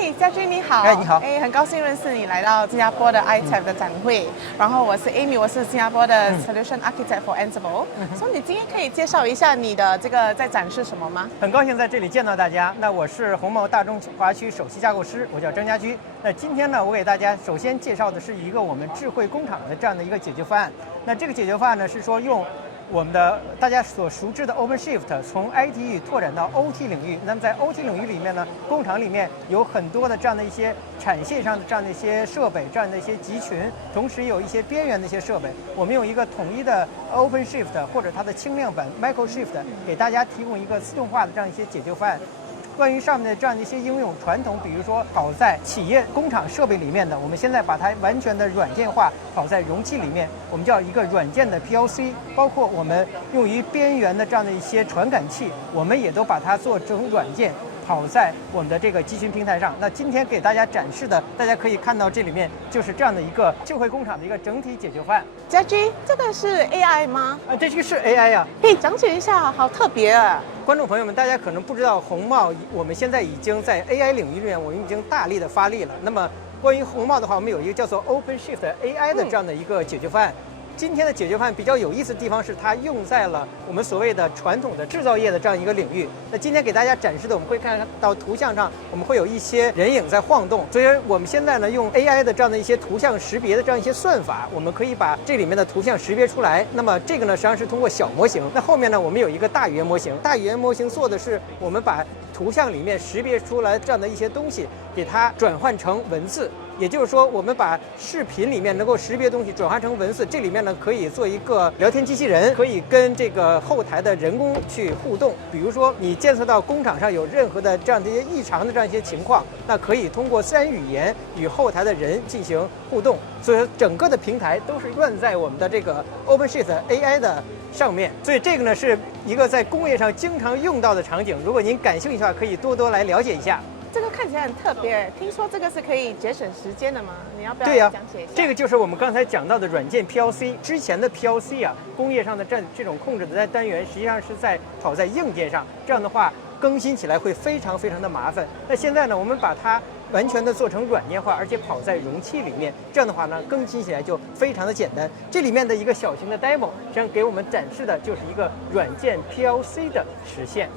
哎，家军你好。哎，你好。哎，很高兴认识你来到新加坡的 ITAP 的展会。然后我是 Amy， 我是新加坡的 Solution Architect for Ansible。所以你今天可以介绍一下你的这个在展示什么吗？很高兴在这里见到大家。那我是鸿茂大中华区首席架构师，我叫张家驹。那今天呢，我给大家首先介绍的是一个我们智慧工厂的这样的一个解决方案。那这个解决方案呢，是说用我们的大家所熟知的 OpenShift 从 IT 域拓展到 OT 领域。那么在 OT 领域里面呢，工厂里面有很多的这样的一些产线上的这样的一些设备，这样的一些集群，同时有一些边缘的一些设备。我们用一个统一的 OpenShift 或者它的轻量版 MicroShift 给大家提供一个自动化的这样一些解决方案。关于上面的这样的一些应用，传统比如说跑在企业工厂设备里面的，我们现在把它完全的软件化，跑在容器里面，我们叫一个软件的 PLC。包括我们用于边缘的这样的一些传感器，我们也都把它做成软件，跑在我们的这个集群平台上。那今天给大家展示的，大家可以看到这里面就是这样的一个智慧工厂的一个整体解决方案。家军，这个是 AI 吗？这个是 AI 呀。可以讲解一下，好特别啊！观众朋友们，大家可能不知道，鸿茂我们现在已经在 AI 领域里面，我们已经大力的发力了。那么关于鸿茂的话，我们有一个叫做 OpenShift AI 的这样的一个解决方案。今天的解决方案比较有意思的地方是，它用在了我们所谓的传统的制造业的这样一个领域。那今天给大家展示的，我们会看到图像上，我们会有一些人影在晃动。所以我们现在呢，用 AI 的这样的一些图像识别的这样一些算法，我们可以把这里面的图像识别出来。那么这个呢，实际上是通过小模型。那后面呢，我们有一个大语言模型。大语言模型做的是，我们把图像里面识别出来这样的一些东西，给它转换成文字。也就是说，我们把视频里面能够识别东西转换成文字，这里面呢可以做一个聊天机器人，可以跟这个后台的人工去互动。比如说，你监测到工厂上有任何的这样的一些异常的这样一些情况，那可以通过自然语言与后台的人进行互动。所以说，整个的平台都是乱在我们的这个 OpenShift AI 的上面。所以这个呢是一个在工业上经常用到的场景。如果您感兴趣的话，可以多多来了解一下。这个看起来很特别，听说这个是可以节省时间的吗？你要不要讲解一下？这个就是我们刚才讲到的软件 PLC。之前的 PLC 啊，工业上的这种控制的单元，实际上是跑在硬件上，这样的话更新起来会非常非常的麻烦。那现在呢，我们把它完全的做成软件化，而且跑在容器里面，这样的话呢，更新起来就非常的简单。这里面的一个小型的 demo， 实际上给我们展示的就是一个软件 PLC 的实现。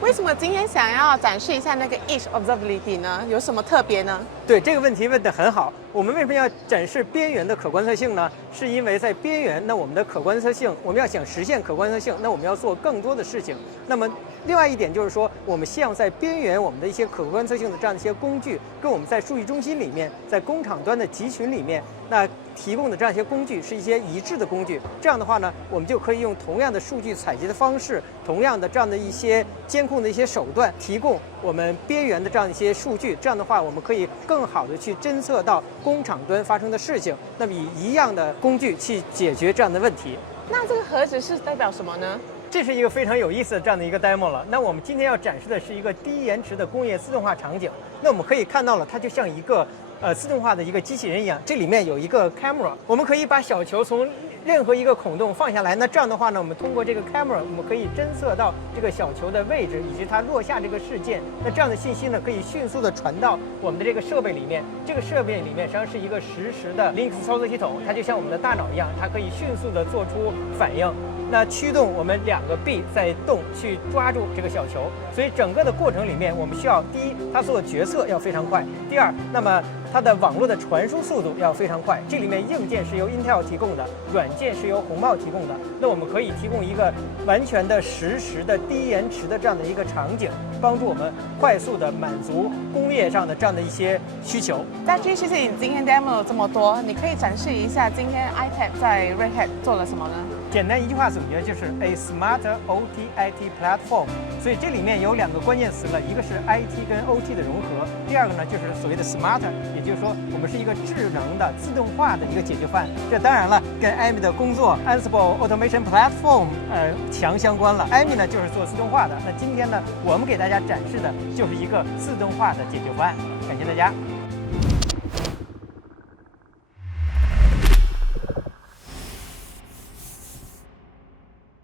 为什么今天想要展示一下那个 Edge Observability 呢？有什么特别呢？对，这个问题问得很好。我们为什么要展示边缘的可观测性呢？是因为在边缘，那我们的可观测性，我们要想实现可观测性，那我们要做更多的事情。那么另外一点就是说，我们希望在边缘我们的一些可观测性的这样一些工具，跟我们在数据中心里面，在工厂端的集群里面，那提供的这样一些工具是一些一致的工具。这样的话呢，我们就可以用同样的数据采集的方式，同样的这样的一些监控的一些手段，提供我们边缘的这样一些数据。这样的话，我们可以更好的去侦测到工厂端发生的事情，那么以一样的工具去解决这样的问题。那这个盒子是代表什么呢？这是一个非常有意思的这样的一个 demo 了。那我们今天要展示的是一个低延迟的工业自动化场景。那我们可以看到了，它就像一个自动化的一个机器人一样，这里面有一个 camera， 我们可以把小球从任何一个孔洞放下来。那这样的话呢，我们通过这个 camera， 我们可以侦测到这个小球的位置以及它落下这个事件。那这样的信息呢，可以迅速的传到我们的这个设备里面。这个设备里面实际上是一个实时的 Linux 操作系统，它就像我们的大脑一样，它可以迅速的做出反应。那驱动我们2个臂在动，去抓住这个小球。所以整个的过程里面，我们需要第一，它做决策要非常快；第二，那么它的网络的传输速度要非常快。这里面硬件是由 Intel 提供的，软件是由鸿茂提供的。那我们可以提供一个完全的实时的低延迟的这样的一个场景，帮助我们快速的满足工业上的这样的一些需求。家军，谢谢你今天 demo 这么多，你可以展示一下今天 ITAP 在 Red Hat 做了什么呢？简单一句话总结就是 a smarter OT IT platform。所以这里面有2个关键词了，一个是 IT 跟 OT 的融合，第二个呢就是所谓的 smarter， 也就是说我们是一个智能的自动化的一个解决方案。这当然了，跟 Amy 的工作 Ansible Automation Platform 强相关了。Amy 呢就是做自动化的，那今天呢我们给大家展示的就是一个自动化的解决方案。感谢大家。